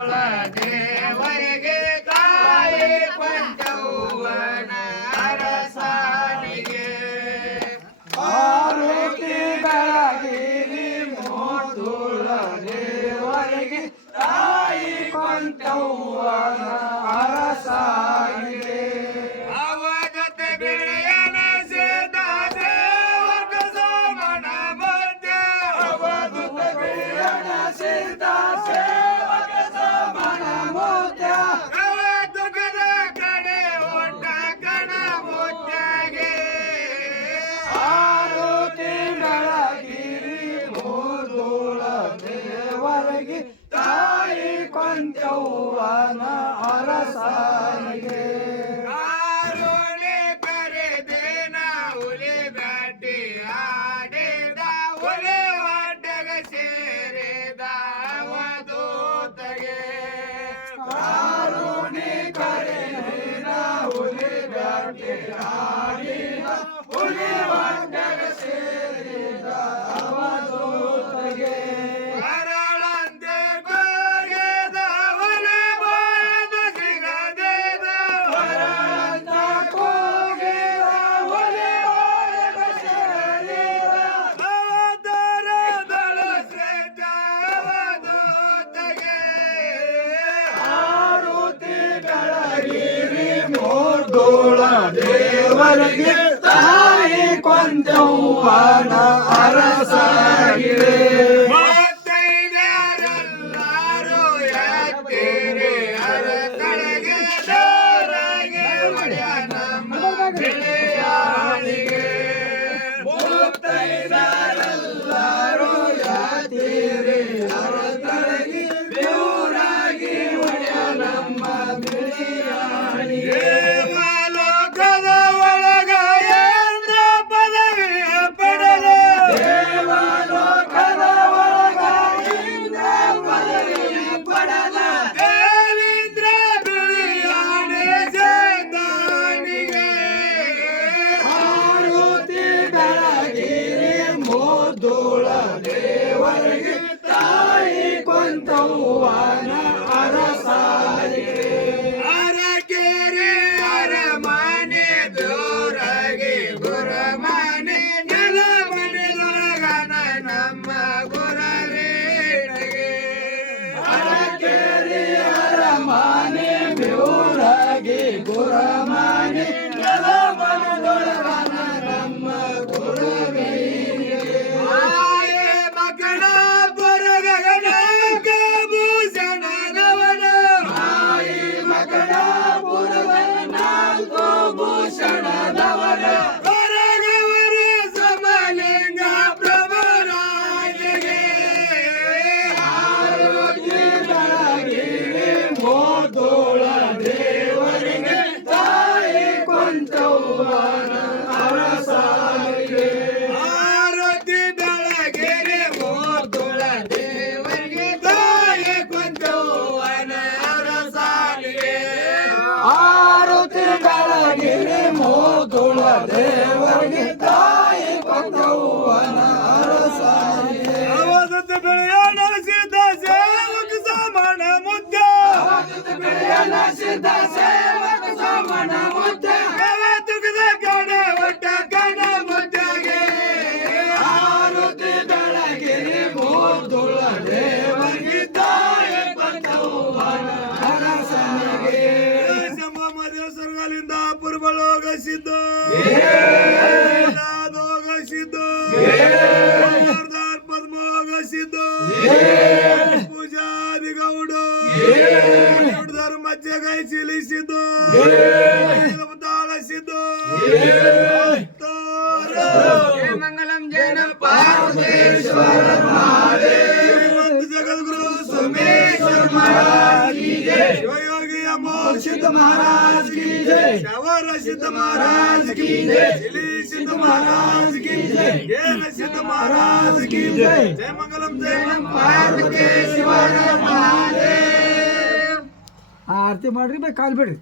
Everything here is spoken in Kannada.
ದೇವರಿಗೆ ತಾಯಿ ಪಂಚೌವನ ಅರಸಾನಿಗೆ ಆರೋಗ್ಯಗಳಾಗಿರಿ ಮೋದುಳ ದೇವರಿಗೆ ತಾಯಿ ಪಂಚೌವನ ಅರಸಾನಿಗೆ ಅವಧತ ಬೆಳೆಯನ ಸೇದ ಸೇವಕ ಸೋಮನ ಮಧ್ಯ ಅವಧೂತ ಬೆಳೆಯನ ಸೇದ ಸೇವಕ ಸೋಮನ ಮಧ್ಯ ಅವಧುಗದ ಕಡೆ ಒಟ್ಟ ಕಣ ಮುಚ್ಚಾಗೆ ಆರೋಗ್ಯಗಳಾಗಿರಿ ಮೋದುಳ ದೇವರಿಗೆ ತಾಯಿ ಪಂಚೌವನ ಅರಸಾನಿಗೆ ಕಾರುಣಿ ಕರೆದೇನ ಹುಲಿ ಬ್ಯಾಟಿ ಆಡಿದ ಹುಲಿ ಒಡ್ಡಗ ಸೇರಿದ ಅವಧೂತಗೆ ಕಾರುಣಿ ಕರೆದಿನ ಹುಲಿ ಬ್ಯಾಟಿ ಆಡಿದ ಹುಲಿ ಒಡ್ಡಗ ಸೇರಿದ ಅವಧೂತಗೆ ಕರಳಂತೆ ಕೋರಿದ ಹುಲಿ ಬಾದ ಸಿಗದೇದ ವರಂತ ಕೂಗಿದ ಹುಲಿ ಒಡ್ಡಗ ಸೇರಿದ ಅವತಾರದಳು ಶ್ರೇಷ್ಠ ಅವಧೂತಗೆ ಆರುತಿಗಳಗಿರಿ ಮೋಡೋಳ ದೇವರಿಗೆ ತಾಯಿ ಕೊಂಚವ್ವನ ಅರಸಾಗಿರೆ ಭಕ್ತೈದರೆಲ್ಲರೂ ಎತ್ತೀರಿ ಅರತಳೆಗೆ ಜೋರಾಗಿ ಹೊಡೆಯ ನಮ್ಮ ಗಿಳಿಯಾಳಿಗೆ. ಮುತ್ತೈದರೆಲ್ಲರೂ ಯಾತೀರಿ ಅರತಳಗಿ ದೇವರಾಗಿ ಒಡೆಯ ನಮ್ಮ ಬಿಳಿಯಾಳಿಗೆ ದೇವಲೋಕದ ಒಳಗ ಎಂದ ಪದವಿಯ ಪಡೆದ ದೇವಲೋಕದ ಒಳಗ ಇಂದ್ರ ಪದವಿಯ ಪಡೆದ ದೇವೇಂದ್ರ ಬಿಳಿಯಾಣೆ ಸೇದಾನಿಗೆ ಆರುತಿಗಳಗಿರಿ ಮೋದುಳ ದೇವರಿಗೆ ತಾಯಿ ಕೊಂತವ್ವನ ಅರಸಾಲಿಗೆ ಅರಕೆರೆ ಅರಮನೆ ದೂರಗೆ ಗುರಮನೆ ನೆಲ ಮನೆದೊಳಗನ ನಮ್ಮ ಗುರವೇಟಗೆ ಅರಕೆರೆ ಅರಮನೆ ಬೆವರಾಗಿ ಗುರಮನೆ ನೆಲಮನದೊಳಗನ ನಮ್ಮ ಗುರವೇನಿಗೆ ಆಯೆ ಮಕಣ ಪರಗಗನ ಭೂಷಣದವನ ತಾಯಿ ಮಗನ ಪುರದ ನಾಲ್ಕು ಭೂಷಣದವರ ಹೊರಗವರ ಸಮಲಿಂಗ ಪ್ರಭುರಾಜಗೆ ಆರೋಗ್ಯಗಳಾಗಿರಿ ಮೋದೋಳ ದೇವರಿಗೆ ತಾಯಿ ಕೊಂಚವ್ವನ ಅರಸಾಲಿಗೆ ಆರತಿ ಬೆಳಗೆರೆ ಮೋದುಳ ದೇವರಿಗೆ ತಾಯಿ ಕೊಂಚವ್ವನ ಅರಸಾಲಿಗೆ ಆರುತಿಗಳಾಗಿರಿ ಮೋದೋಳ ದೇವರಿಗೆ ತಾಯಿ ಕೊಂಚವ್ವನ ಅರಸಾಲಿಗೆ ಅವಧೂತ ಬೆಳೆಯ ನಡೆಸಿದ ಸೇವಕ ಸಮಾನ ಮುದ್ದೆ ಬೆಳೆಯನ ಸಿದ್ಧ ಸೇವಕ ಸಮಾನ ಮುದ್ದೆ ಅವಧುಗದ ಕಡೆ ಒಟ್ಟ ಕಣ ಮುದ್ದೆಗೆ ಆರುತಿ ಬೆಳಗಿರಿ ಮೋದುಳ ದೇವರಿಗೆ ತಾಯಿ ಕೊಂಚವ್ವನ ಅರಸನಿಗೆ ಶಂಭಮದೇವ ಸ್ವರ್ಗಲಿಂದ ಪುರ್ಬಳೋಗಸಿದ್ದ ಹೋಗಸಿದ್ದ ಪದ್ಮೋಗಸಿದ್ದ ಪೂಜಾದಿ ಗೌಡ ಧರ್ಮಜ್ಜೆ ಗೈಸಿಲಿಸಿದ್ದ ತಾಳಸಿದ್ದ ಮಂಗಲಂ ಜನ ಪಾರ್ವತೇಶ್ವರ ಶ್ರೀಮಂತ ಜಗದ್ಗುರು ಸೋಮೇಶ್ವರ महाराज की जय शिवयोगी अमोल सिद्ध महाराज की जय शवर सिद्ध महाराज की जय श्री सिद्ध महाराज की जय ज्ञान सिद्ध महाराज की जय जय मंगलम पार्वतीश्वर महादेव ಆರತಿ ಮಾಡ್ರಿ ಕಾಲ್ ಬಿಡ್ರಿ